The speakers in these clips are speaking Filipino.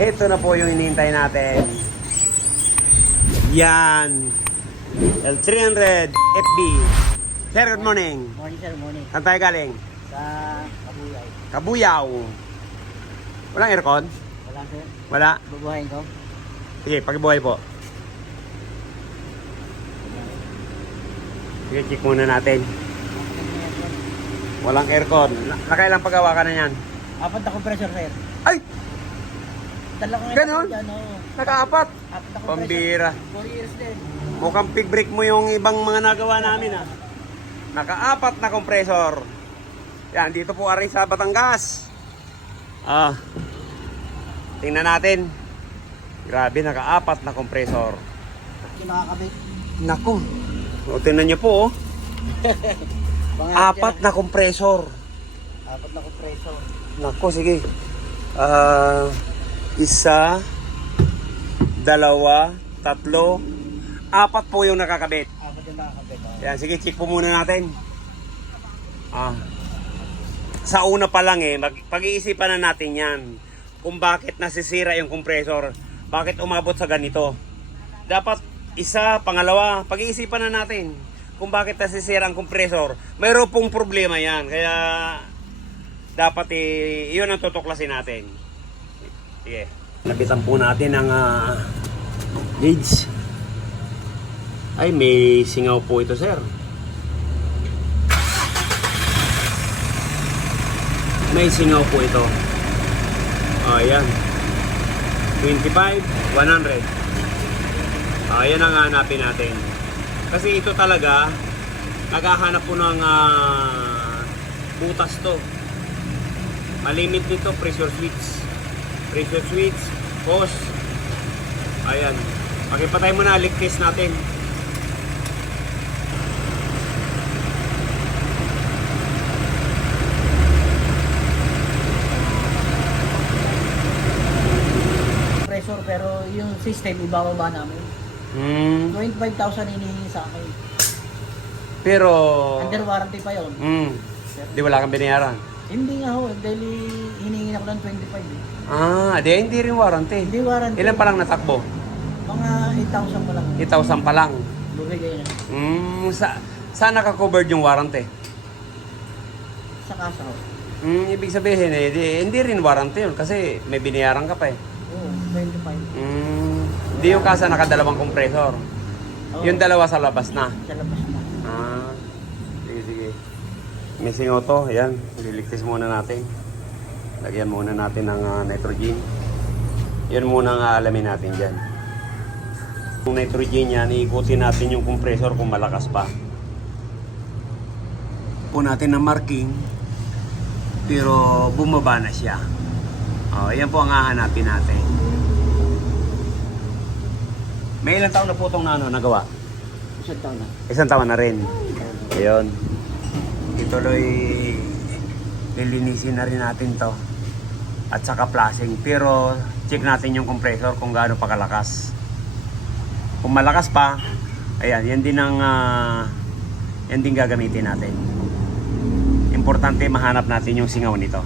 Ito na po yung hinihintay natin. Yan. L300 FB. Sir, good morning. Morning sir, morning. Saan tayo galing? Sa Kabuyay. Kabuyaw. Walang aircon? Wala sir. Wala? Bubuhayin ko. Sige, pakibuhay po. Sige, check muna natin. Walang aircon. Nakailang paggawa ka na yan? 4 na compressor sir. Ay! Dalawang Ganon? dyan, Naka-4. 4 na compressor. Pambira. 4 years din. Mukhang pig break mo yung ibang mga nagawa namin ah. Naka-4 na kompresor. Yan, dito po aray sa Batangas. Tingnan natin. Grabe, naka-4 na kompresor. Kinakabit. Naku. O, tingnan nyo po oh. 4 na kompresor. 4 na compressor. Naku, sige. 1, 2, 3, 4 po yung nakakabit. 4 yung nakakabit. Yan, sige, check po muna natin. Sa una pa lang pag-iisipan na natin yan. Kung bakit nasisira yung compressor. Bakit umabot sa ganito. Dapat isa, pangalawa, pag-iisipan na natin. Kung bakit nasisira ang compressor. Mayroon pong problema yan. Kaya dapat yun ang tutuklasin natin. Sige. Nabitan po natin ang leads. Ay, may singaw po ito, sir. May singaw po ito. Ayan. 25, 100. Ayan ang hanapin natin. Kasi ito talaga, naghahanap po ng butas to. Malimit nito, pressure switch. Pressure switch, hose. Ayan. Pakipatay mo na, leak test natin. Compressor pero yung system ibababa namin. 25,000 hinihingi sa akin. Pero Under warranty pa yon. di wala kang binayaran. Hindi nga ho, dahil hinihingi ako ng 25 eh. Hindi rin warranty. Hindi warranty. Ilan pa lang natakbo? Mga 8,000 pa lang. 8,000 pa lang. Bumigay na. Saan naka-covered yung warranty? Sa kasa ho. Ibig sabihin hindi rin warranty yun kasi may binayaran ka pa eh. Oo, 25. Hindi yung kasa nakadalawang kompresor. Oo. Yung dalawa sa labas na. Sa labas na. Sige, sige. May singaw to, ayan. Liligtis muna natin. Lagyan muna natin ng nitrogen. Yan muna ang aalamin natin dyan. Yung nitrogen yan, iikutin natin yung compressor kung malakas pa. Po natin ng marking, pero bumaba na siya. Yan po ang hahanapin natin. May ilang taon na po itong nagawa? Isang taon na. Isang taon na rin. Ayun. Ituloy lilinisin na rin natin to. At saka flashing. Pero check natin yung compressor kung gaano pa kalakas. Kung malakas pa, ayan, yan din gagamitin natin. Importante mahanap natin yung singaw nito.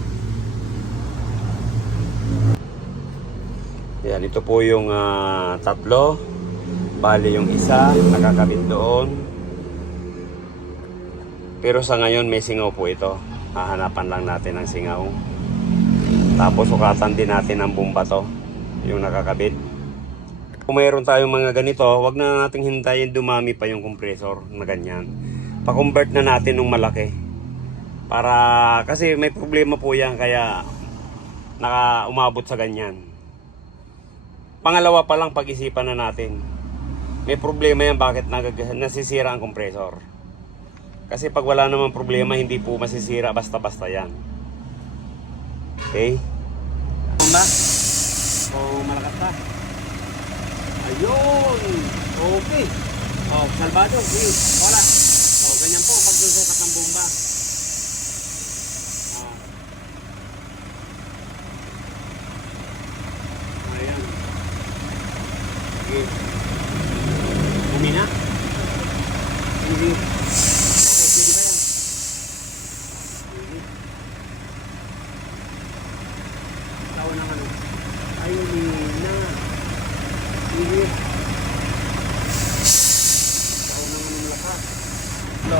Ayan, ito po yung tatlo. Bali yung isa, nakakabit doon. Pero sa ngayon may singaw po ito. Hahanapan lang natin ang singaw. Tapos sukatan din natin ang bomba to, yung nakakabit. Kung mayroon tayong mga ganito, wag na nating hintayin dumami pa yung compressor na ganyan. Pa-convert na natin ng malaki. Kasi may problema po yan kaya umabot sa ganyan. Pangalawa pa lang pag-isipan na natin. May problema yan bakit nasisira ang compressor. Kasi pag wala namang problema, hindi po masisira basta-basta yan. Okay? Ba? O malakas pa? Ayun! Okay. Salvado. Okay. Wala. Ganyan po pagsusukat ng bomba. Ayan. Okay. Bumina? Hindi. Pwede ba yan? Tawa ng ano? Ayun. Sige. Ako naman yung lakas. No.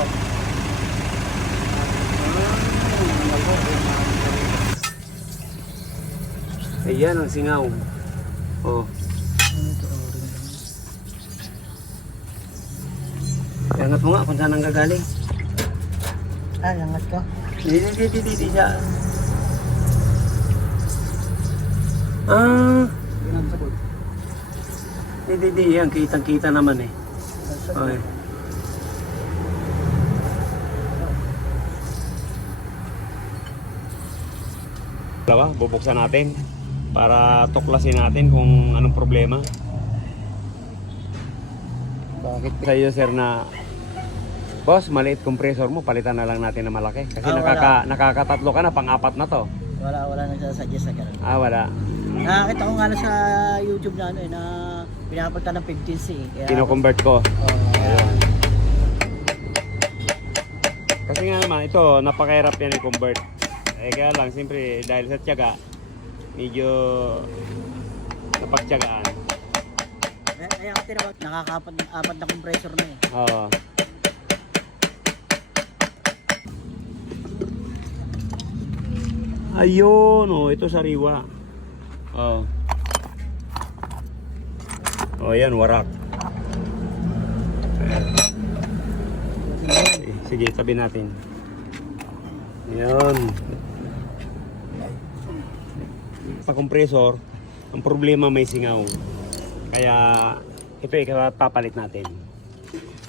Ayan ang singaw. Oh. Angat mo nga kung saan ang gagaling. Langat ko. Di siya. Ah. Di. Yan, kitang-kita naman eh. Okay. Dalawa, bubuksan natin para tuklasin natin kung anong problema. Bakit sa'yo sir na boss, maliit compressor mo, palitan na lang natin na malaki. Kasi nakakatatlo ka na, pang-apat na to. Wala nagsasuggest na ganun. Wala. Nakakita ko nga na sa YouTube na ano eh, na pinapalitan ng 15C. Kaya, Kino-convert ko. Ayun. Kasi nga naman, ito, napakahirap yan i-convert. Kaya lang, siyempre, dahil sa tiyaga, medyo napagtiyagaan. Kaya ako tinawag, nakakapat na compressor na eh. Oo. Ayun, oh, ito sariwa. Oh. Oh, yan, warak. Sige, tabi natin. Yan. Sa compressor, ang problema may singaw. Kaya ito papalit natin.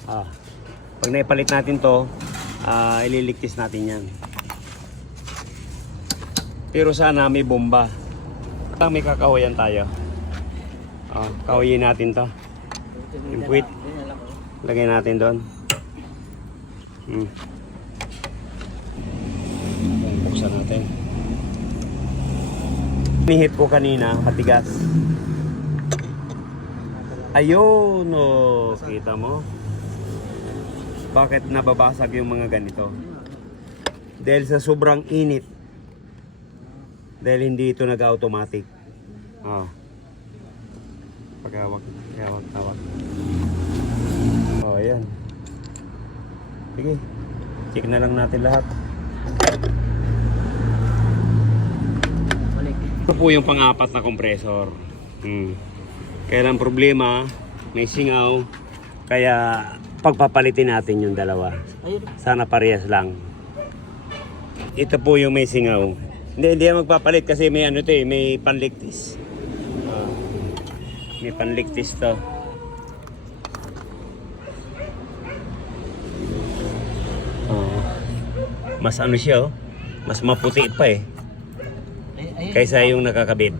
Pag naipalit natin to, ililigtis natin yan. Pero sana may bomba. May kakahuyan tayo. Kahuyin natin to. Yung puwit. Lagay natin doon. Buksan natin. Nihit ko kanina, matigas. Ayun, oh, kita mo? Bakit nababasag yung mga ganito? Dahil sa sobrang init. Dahil hindi ito nag-automatic. Pagawak. Oh, ayan. Sige. Check na lang natin lahat. Ito po yung pang-apat na compressor. Kaya lang problema, may singaw. Kaya pagpapalitin natin yung dalawa. Sana parehas lang. Ito po yung may singaw. Hindi magpapalit kasi may ano to eh, may panligtis. May panligtis to. Mas ano siya oh. Mas maputi pa eh. Kaysa yung nakakabit.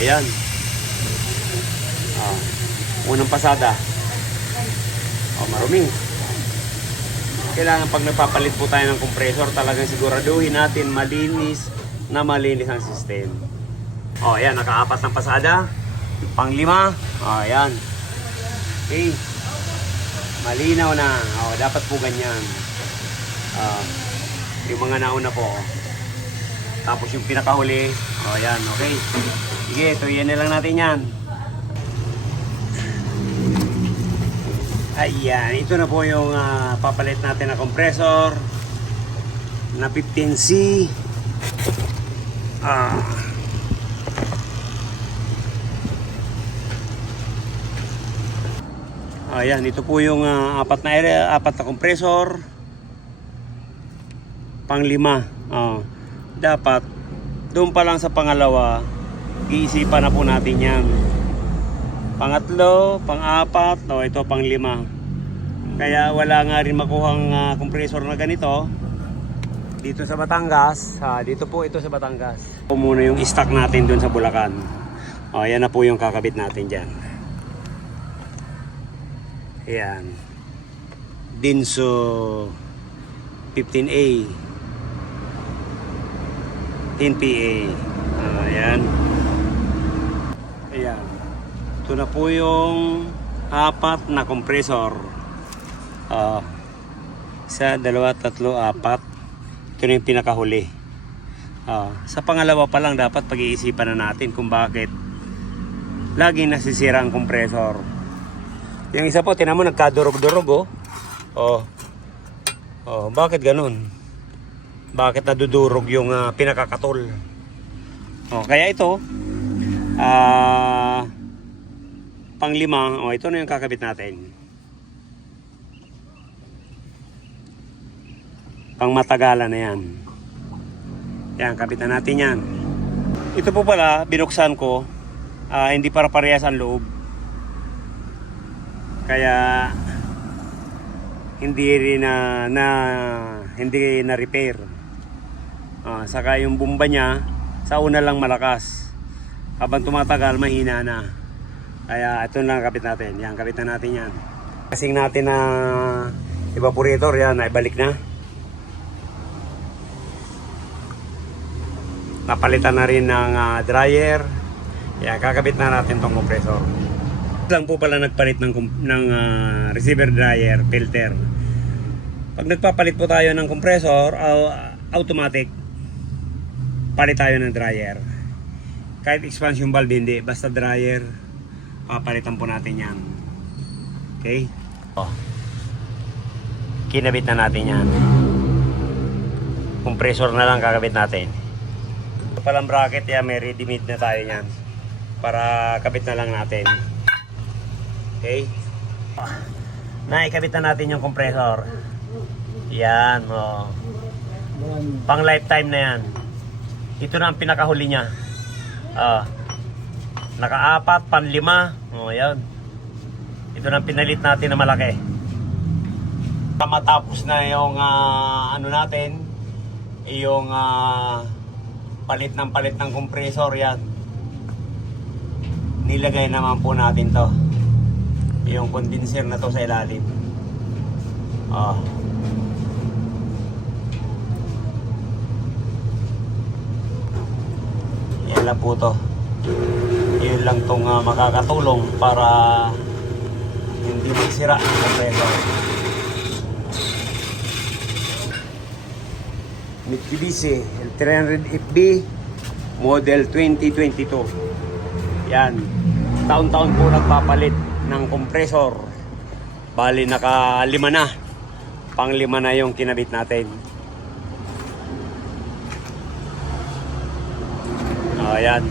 Ayan. Unang pasada. Marumi. Kailangan pag nagpapalit po tayo ng compressor, talagang siguraduhin natin malinis ang system. Ayan, nakaapat ng pasada. Pang-5. Ayan. Okay. Malinaw na. Dapat po ganyan. Yung mga nauna po. Tapos yung pinakahuli. Ayan, okay. Sige, tuyin na lang natin yan. Ayan, ito na po yung papalit natin na compressor na 15C. Ayan, ito po yung apat na compressor. Pang-5. Dapat doon pa lang sa pangalawa, iisipan na po natin yan. Pangatlo, pang-4, ito pang-5. Kaya wala nga rin makuhang compressor na ganito dito sa Batangas. Dito po ito sa Batangas. Ito muna yung stock natin doon sa Bulacan. Yan na po yung kakabit natin dyan. Ayan. Dinso 15A 10PA. Ayan. Ayan. Ito na po yung 4 na compressor. 1, 2, 3, 4. Ito na yung pinakahuli. Sa pangalawa pa lang dapat pag-iisipan na natin kung bakit laging nasisira ang compressor. Yung isa po, tinan mo, nagkadurog-durog oh. Bakit ganun? Bakit nadudurog yung pinakakatol? Kaya ito, pang-5, ito na yung kakabit natin. Pang-matagalan na yan. Yan, kabitan natin yan. Ito po pala, binuksan ko, hindi para parehas ang loob. Kaya hindi rin hindi na repair. Saka yung bomba niya sa una lang malakas. Habang tumatagal mahina na. Kaya ito lang kapit natin. Yan, kapitan natin yan. Kasing natin na evaporator, yan, naibalik na. Napalitan na rin ng dryer. Yan, kakabit na natin tong compressor. Lang po pala nagpalit ng receiver dryer filter. Pag nagpapalit po tayo ng compressor, automatic palit tayo ng dryer. Kahit expansion valve hindi, basta dryer, papalitan po natin yan. Okay? Kinabit na natin yan. Compressor na lang kakabit natin. Ito palang bracket, yan, may ready-made na tayo yan. Para kabit na lang natin. Okay? Naikabit na natin yung compressor. Yan, pang lifetime na yan. Ito na ang pinakahuli niya. Naka-4, pan-5. Yan. Ito na ang pinalit natin na malaki. Matapos na yung natin, yung palit ng compressor, yan. Nilagay naman po natin to. Yung condenser na to sa ilalim. Yan lang po to. Yun lang tong makakatulong para hindi magsira ang compressor. Mitsubishi L300FB model 2022. Yan. Taon-taon po nagpapalit ng compressor. Bali naka-5 na. Pang-5 na yung kinabit natin. Ayan.